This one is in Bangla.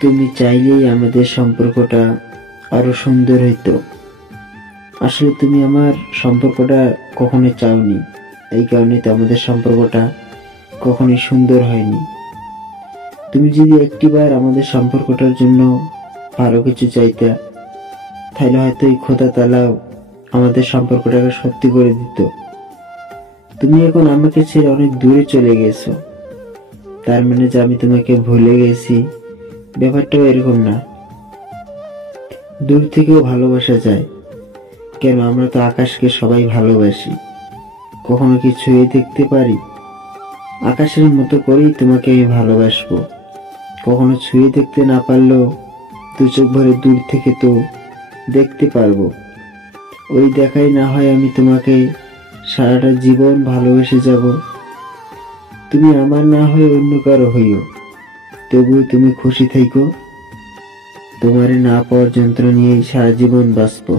তুমি চাইলেই আমাদের সম্পর্কটা আরো সুন্দর হইতো। আসলে তুমি আমার সম্পর্কটা কখনোই চাওনি, এই কারণে তো আমাদের সম্পর্কটা কখনোই সুন্দর হয়নি। তুমি যদি একটিবার আমাদের সম্পর্কটার জন্য ভালো কিছু চাইতা, তাহলে হয়তো এই খোদা তাআলাও আমাদের সম্পর্কটাকে সত্যি করে দিত। তুমি এখন আমাকে ছেড়ে অনেক দূরে চলে গেছো, তার মানে যে আমি তোমাকে ভুলে গেছি, ব্যাপারটাও এরকম না। দূর থেকেও ভালোবাসা যায়, কেন আমরা তো আকাশকে সবাই ভালোবাসি, কখনো কি ছুঁয়ে দেখতে পারি? আকাশের মতো করেই তোমাকে আমি ভালোবাসবো। কখনো ছুঁয়ে দেখতে না পারলেও দু চোখ ভরে দূর থেকে তো দেখতে পারবো। ওই দেখাই না হয় আমি তোমাকে সারাটা জীবন ভালোবেসে যাব। তুমি আমার না হয়ে অন্য কারো হইও, তবুও তুমি খুশি থেকো। তোমারে না পাওয়ার যন্ত্রণা নিয়েই সারা জীবন বাঁচবো।